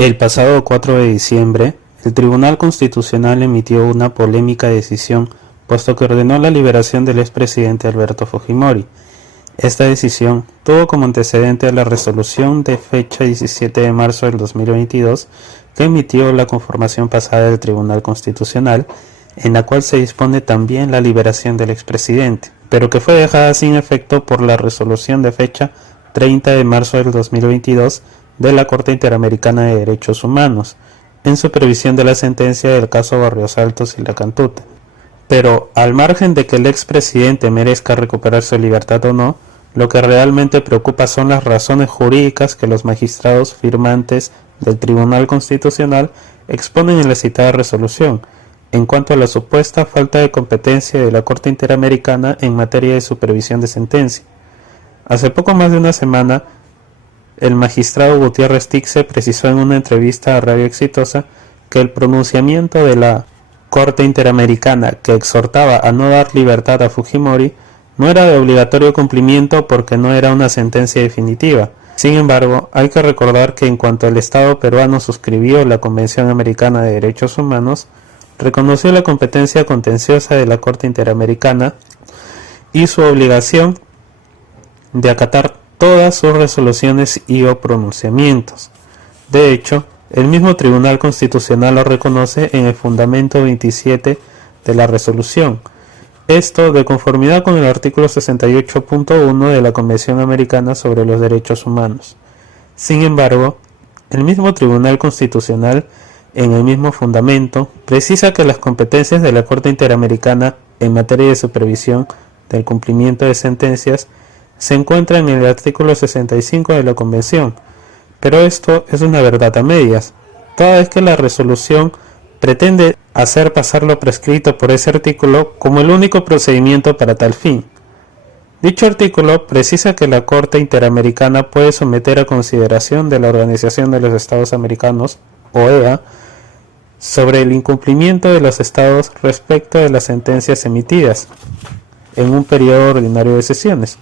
El pasado 4 de diciembre, el Tribunal Constitucional emitió una polémica decisión, puesto que ordenó la liberación del expresidente Alberto Fujimori. Esta decisión tuvo como antecedente la resolución de fecha 17 de marzo del 2022 que emitió la conformación pasada del Tribunal Constitucional, en la cual se dispone también la liberación del expresidente, pero que fue dejada sin efecto por la resolución de fecha 30 de marzo del 2022 de la Corte Interamericana de Derechos Humanos, en supervisión de la sentencia del caso Barrios Altos y La Cantuta. Pero, al margen de que el expresidente merezca recuperar su libertad o no, lo que realmente preocupa son las razones jurídicas que los magistrados firmantes del Tribunal Constitucional exponen en la citada resolución, en cuanto a la supuesta falta de competencia de la Corte Interamericana en materia de supervisión de sentencia. Hace poco más de una semana, el magistrado Gutiérrez Tixe precisó en una entrevista a Radio Exitosa que el pronunciamiento de la Corte Interamericana que exhortaba a no dar libertad a Fujimori no era de obligatorio cumplimiento porque no era una sentencia definitiva. Sin embargo, hay que recordar que en cuanto el Estado peruano suscribió la Convención Americana de Derechos Humanos, reconoció la competencia contenciosa de la Corte Interamericana y su obligación de acatar todas sus resoluciones y o pronunciamientos. De hecho, el mismo Tribunal Constitucional lo reconoce en el fundamento 27 de la resolución. Esto de conformidad con el artículo 68.1 de la Convención Americana sobre los Derechos Humanos. Sin embargo, el mismo Tribunal Constitucional, en el mismo fundamento, precisa que las competencias de la Corte Interamericana en materia de supervisión del cumplimiento de sentencias se encuentra en el artículo 65 de la Convención, pero esto es una verdad a medias, toda vez que la resolución pretende hacer pasar lo prescrito por ese artículo como el único procedimiento para tal fin. Dicho artículo precisa que la Corte Interamericana puede someter a consideración de la Organización de los Estados Americanos, OEA, sobre el incumplimiento de los estados respecto de las sentencias emitidas en un periodo ordinario de sesiones.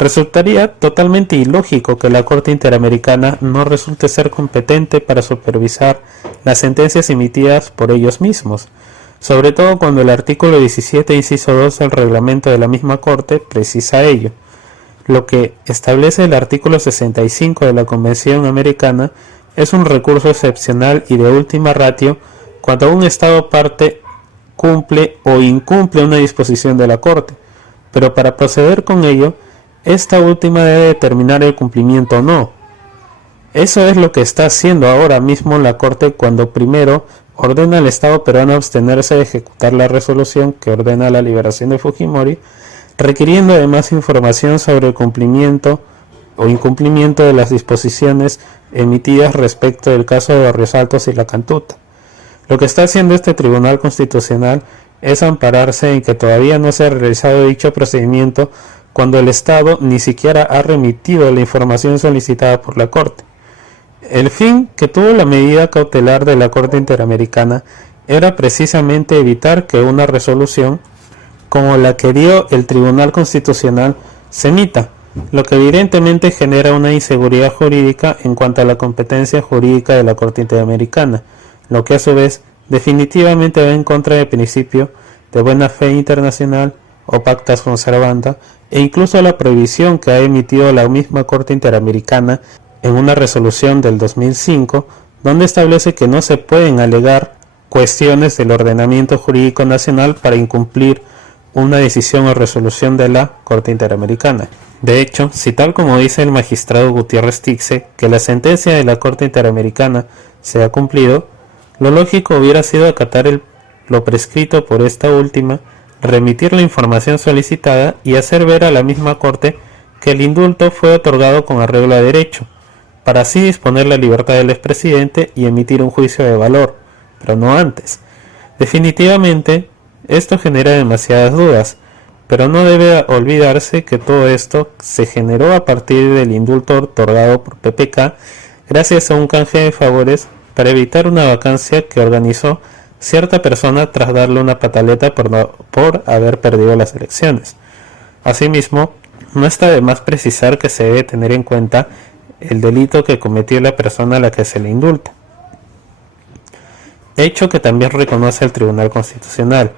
Resultaría totalmente ilógico que la Corte Interamericana no resulte ser competente para supervisar las sentencias emitidas por ellos mismos, sobre todo cuando el artículo 17, inciso 2 del reglamento de la misma Corte precisa ello. Lo que establece el artículo 65 de la Convención Americana es un recurso excepcional y de última ratio cuando un Estado parte cumple o incumple una disposición de la Corte, pero para proceder con ello, esta última debe determinar el cumplimiento o no. Eso es lo que está haciendo ahora mismo la Corte cuando primero ordena al Estado peruano abstenerse de ejecutar la resolución que ordena la liberación de Fujimori, requiriendo además información sobre el cumplimiento o incumplimiento de las disposiciones emitidas respecto del caso de Barrios Altos y La Cantuta. Lo que está haciendo este Tribunal Constitucional es ampararse en que todavía no se ha realizado dicho procedimiento cuando el Estado ni siquiera ha remitido la información solicitada por la Corte. El fin que tuvo la medida cautelar de la Corte Interamericana era precisamente evitar que una resolución como la que dio el Tribunal Constitucional se emita, lo que evidentemente genera una inseguridad jurídica en cuanto a la competencia jurídica de la Corte Interamericana, lo que a su vez definitivamente va en contra del principio de buena fe internacional o pacta sunt servanda, e incluso la prohibición que ha emitido la misma Corte Interamericana en una resolución del 2005, donde establece que no se pueden alegar cuestiones del ordenamiento jurídico nacional para incumplir una decisión o resolución de la Corte Interamericana. De hecho, si tal como dice el magistrado Gutiérrez Tixe, que la sentencia de la Corte Interamericana se ha cumplido, lo lógico hubiera sido acatar lo prescrito por esta última, remitir la información solicitada y hacer ver a la misma Corte que el indulto fue otorgado con arreglo a derecho, para así disponer la libertad del expresidente y emitir un juicio de valor, pero no antes. Definitivamente, esto genera demasiadas dudas, pero no debe olvidarse que todo esto se generó a partir del indulto otorgado por PPK gracias a un canje de favores para evitar una vacancia que organizó cierta persona tras darle una pataleta por haber perdido las elecciones. Asimismo, no está de más precisar que se debe tener en cuenta el delito que cometió la persona a la que se le indulta. Hecho que también reconoce el Tribunal Constitucional.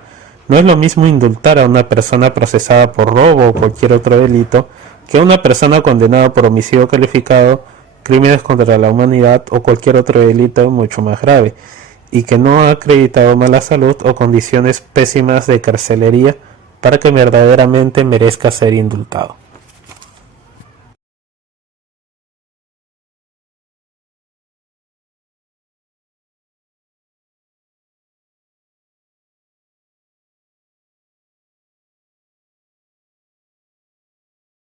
No es lo mismo indultar a una persona procesada por robo o cualquier otro delito que a una persona condenada por homicidio calificado, crímenes contra la humanidad o cualquier otro delito mucho más grave, y que no ha acreditado mala salud o condiciones pésimas de carcelería para que verdaderamente merezca ser indultado.